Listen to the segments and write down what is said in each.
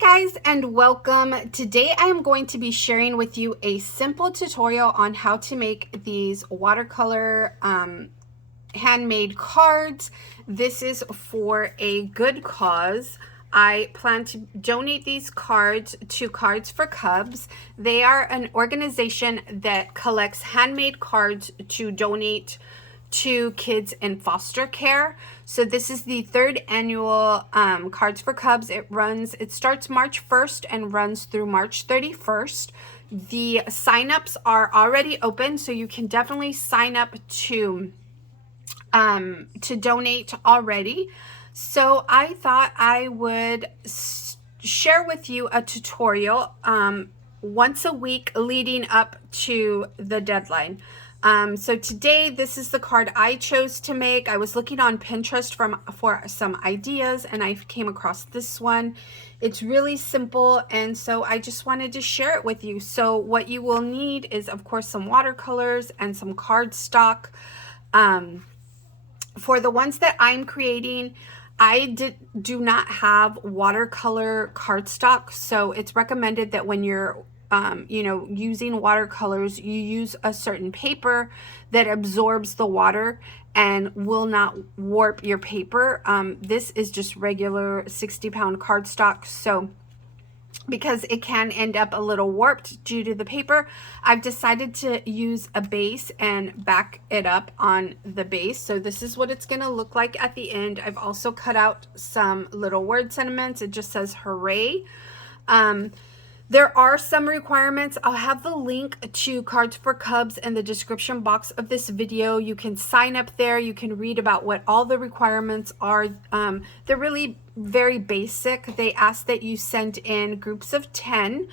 Hi guys and welcome. Today I am going to be sharing with you a simple tutorial on how to make these watercolor handmade cards. This is for a good cause. I plan to donate these cards to Cards for Cubs. They are an organization that collects handmade cards to donate to kids in foster care. So this is the third annual Cards for Cubs. It starts March 1st and runs through March 31st. The signups are already open, so you can definitely sign up to donate already. So I thought I would share with you a tutorial once a week leading up to the deadline. So today, this is the card I chose to make. I was looking on Pinterest for some ideas, and I came across this one. It's really simple, and so I just wanted to share it with you. So what you will need is, of course, some watercolors and some cardstock. For the ones that I'm creating, I do not have watercolor cardstock, so it's recommended that when you're using watercolors, you use a certain paper that absorbs the water and will not warp your paper. This is just regular 60-pound cardstock, so because it can end up a little warped due to the paper, I've decided to use a base and back it up on the base. So this is what it's going to look like at the end. I've also cut out some little word sentiments. It just says hooray. There are some requirements. I'll have the link to Cards for Cubs in the description box of this video. You can sign up there. You can read about what all the requirements are. They're really very basic. They ask that you send in groups of 10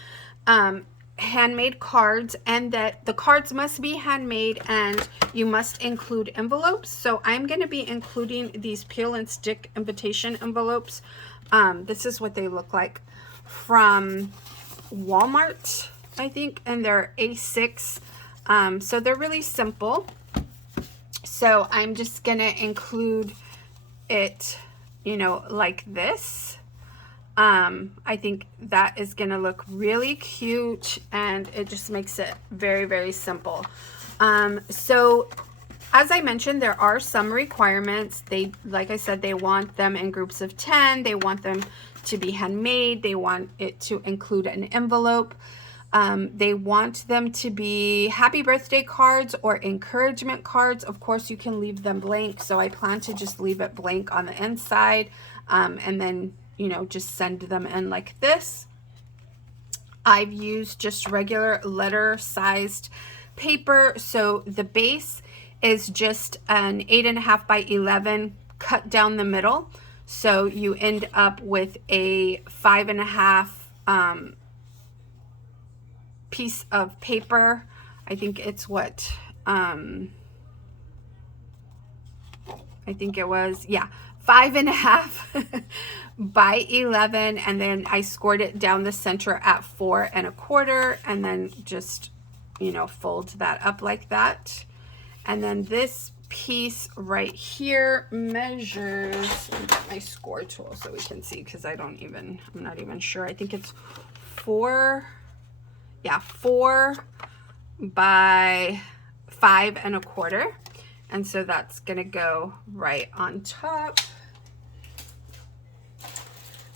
handmade cards, and that the cards must be handmade, and you must include envelopes. So I'm going to be including these peel and stick invitation envelopes. This is what they look like from Walmart, I think, and they're A6. So they're really simple. So I'm just gonna include it, like this. I think that is gonna look really cute, and it just makes it very, very simple. So as I mentioned, there are some requirements. Like I said, they want them in groups of 10. They want them to be handmade. They want it to include an envelope. They want them to be happy birthday cards or encouragement cards. Of course, you can leave them blank. So I plan to just leave it blank on the inside, and then, just send them in like this. I've used just regular letter sized paper. So the base is just an 8.5 by 11 cut down the middle. So you end up with a 5.5 piece of paper. I think it's what, I think it was, yeah, 5.5 by 11. And then I scored it down the center at 4.25, and then just, fold that up like that. And then this piece right here measures, let me get my score tool so we can see, because I'm not even sure. I think it's 4 by 5.25. And so that's gonna go right on top.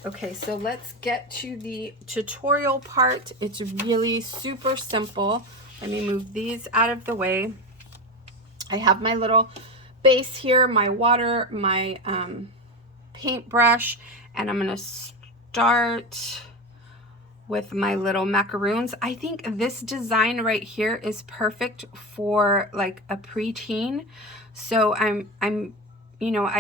Okay, so let's get to the tutorial part. It's really super simple. Let me move these out of the way. I have my little base here, my water, my paintbrush, and I'm gonna start with my little macaroons. I think this design right here is perfect for like a preteen. So I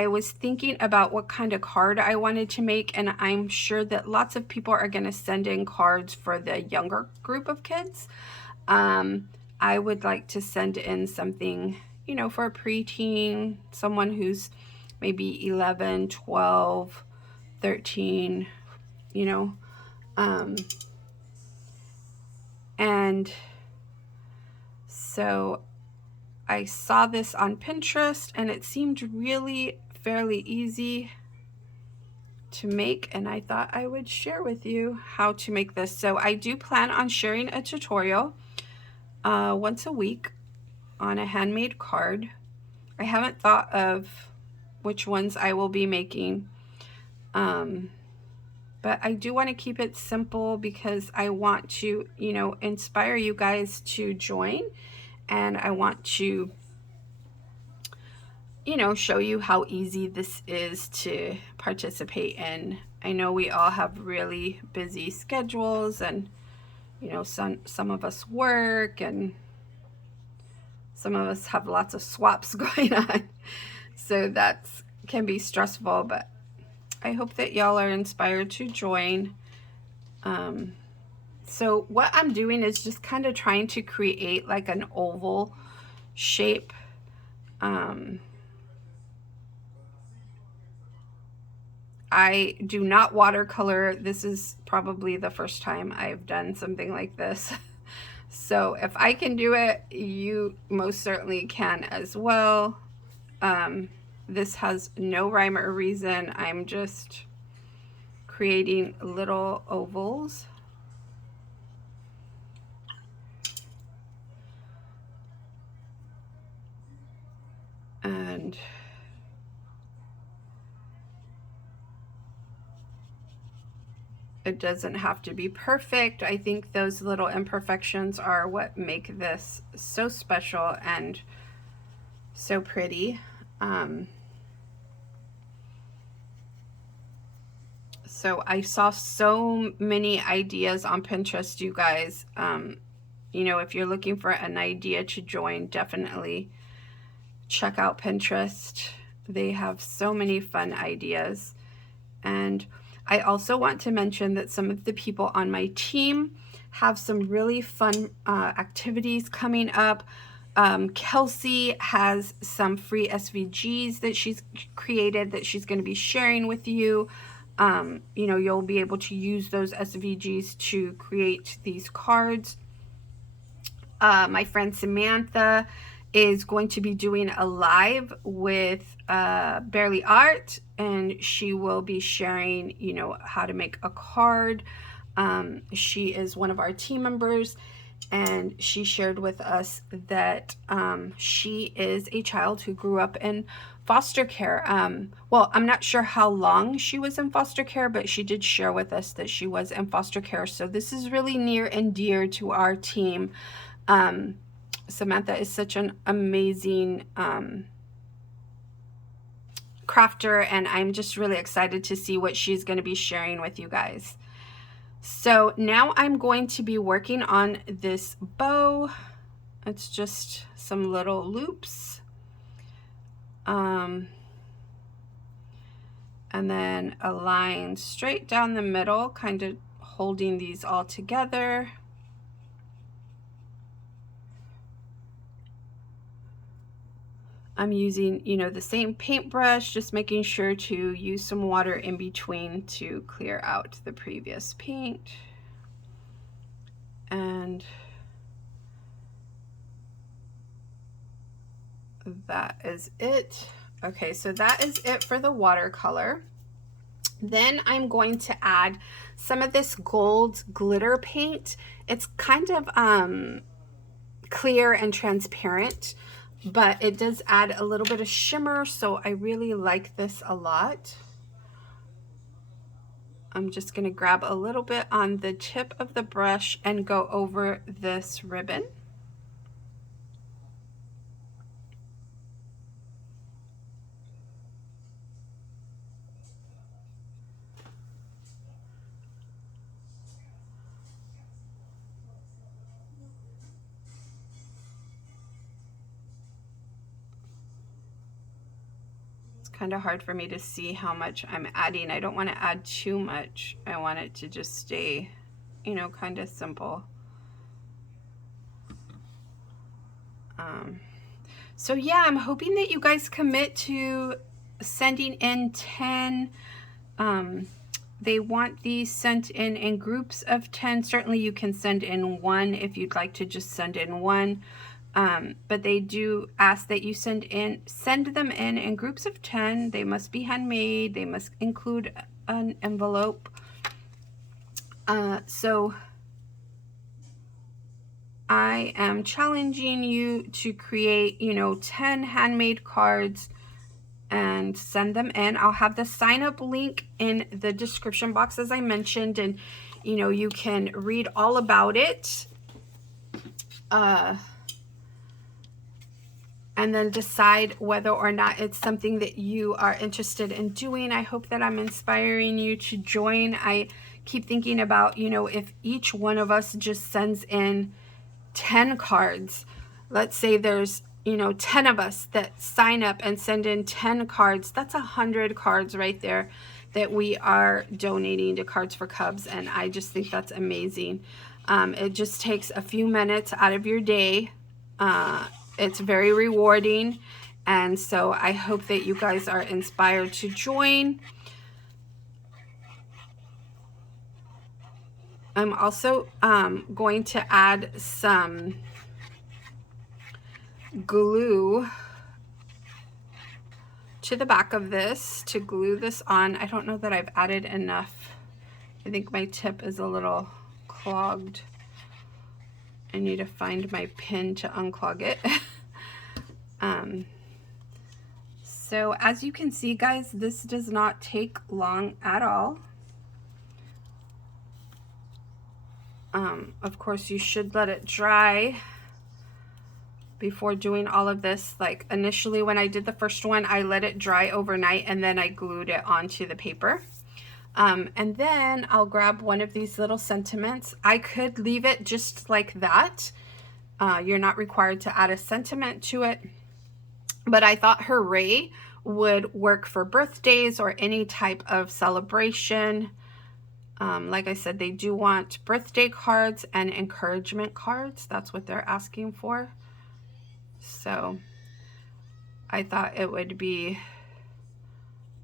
was thinking about what kind of card I wanted to make, and I'm sure that lots of people are going to send in cards for the younger group of kids. I would like to send in something, for a preteen, someone who's maybe 11, 12, 13, and so I saw this on Pinterest, and it seemed really fairly easy. to make, and I thought I would share with you how to make this. So I do plan on sharing a tutorial once a week on a handmade card. I haven't thought of which ones I will be making, but I do want to keep it simple because I want to, you know, inspire you guys to join, and I want to, you know, show you how easy this is to participate in. I know we all have really busy schedules, and you know, some of us work, and some of us have lots of swaps going on. So that's can be stressful, but I hope that y'all are inspired to join. So what I'm doing is just kind of trying to create like an oval shape. I do not watercolor. This is probably the first time I've done something like this. So if I can do it, you most certainly can as well. This has no rhyme or reason. I'm just creating little ovals. And it doesn't have to be perfect. I think those little imperfections are what make this so special and so pretty. So I saw so many ideas on Pinterest, you guys. You know, if you're looking for an idea to join, definitely check out Pinterest. They have so many fun ideas. And I also want to mention that some of the people on my team have some really fun activities coming up. Kelsey has some free SVGs that she's created that she's going to be sharing with you. You know, you'll be able to use those SVGs to create these cards. My friend Samantha is going to be doing a live with Barely Art, and she will be sharing, you know, how to make a card. She is one of our team members, and she shared with us that she is a child who grew up in foster care. Well, I'm not sure how long she was in foster care, but she did share with us that she was in foster care. So this is really near and dear to our team. Samantha is such an amazing crafter, and I'm just really excited to see what she's going to be sharing with you guys. So now I'm going to be working on this bow. It's just some little loops. And then a line straight down the middle, kind of holding these all together. I'm using, you know, the same paintbrush, just making sure to use some water in between to clear out the previous paint. And that is it. Okay, so that is it for the watercolor. Then I'm going to add some of this gold glitter paint. It's kind of clear and transparent, but it does add a little bit of shimmer, so I really like this a lot. I'm just going to grab a little bit on the tip of the brush and go over this ribbon. Kind of hard for me to see how much I'm adding. I don't want to add too much. I want it to just stay, you know, kind of simple. So yeah, I'm hoping that you guys commit to sending in 10. They want these sent in groups of 10. Certainly you can send in one if you'd like to just send in one. But they do ask that you send them in groups of 10. They must be handmade. They must include an envelope. So I am challenging you to create, 10 handmade cards and send them in. I'll have the sign up link in the description box, as I mentioned, and you can read all about it. And then decide whether or not it's something that you are interested in doing. I hope that I'm inspiring you to join. I keep thinking about, if each one of us just sends in 10 cards, let's say there's 10 of us that sign up and send in 10 cards, that's 100 cards right there that we are donating to Cards for Cubs. And I just think that's amazing. It just takes a few minutes out of your day. It's very rewarding, and so I hope that you guys are inspired to join. I'm also going to add some glue to the back of this to glue this on. I don't know that I've added enough. I think my tip is a little clogged. I need to find my pin to unclog it. So as you can see, guys, this does not take long at all. Of course, you should let it dry before doing all of this. Like initially when I did the first one, I let it dry overnight and then I glued it onto the paper. And then I'll grab one of these little sentiments. I could leave it just like that. You're not required to add a sentiment to it. But I thought hooray would work for birthdays or any type of celebration. Like I said, they do want birthday cards and encouragement cards. That's what they're asking for. So I thought it would be,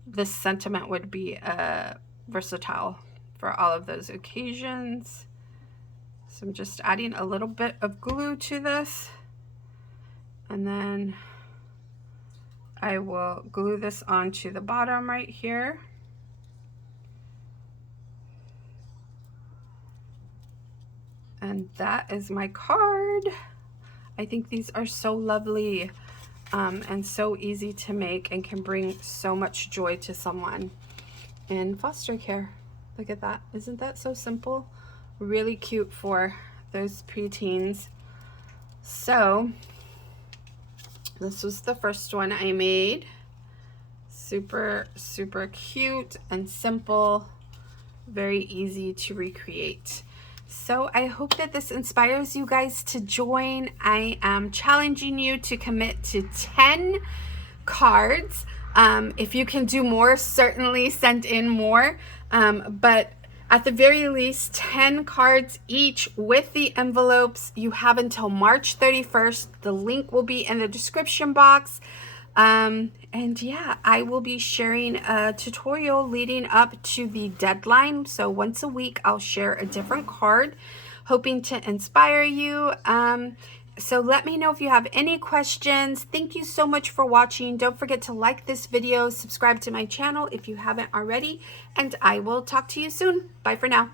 this sentiment would be versatile for all of those occasions. So I'm just adding a little bit of glue to this, and then I will glue this onto the bottom right here. And that is my card. I think these are so lovely and so easy to make and can bring so much joy to someone in foster care. Look at that. Isn't that so simple? Really cute for those preteens. So this was the first one I made. Super, super cute and simple. Very easy to recreate. So I hope that this inspires you guys to join. I am challenging you to commit to 10 cards. If you can do more, certainly send in more. But at the very least, 10 cards each with the envelopes. You have until March 31st. The link will be in the description box. And yeah, I will be sharing a tutorial leading up to the deadline. So once a week, I'll share a different card, hoping to inspire you. So let me know if you have any questions. Thank you so much for watching. Don't forget to like this video, subscribe to my channel if you haven't already, and I will talk to you soon. Bye for now.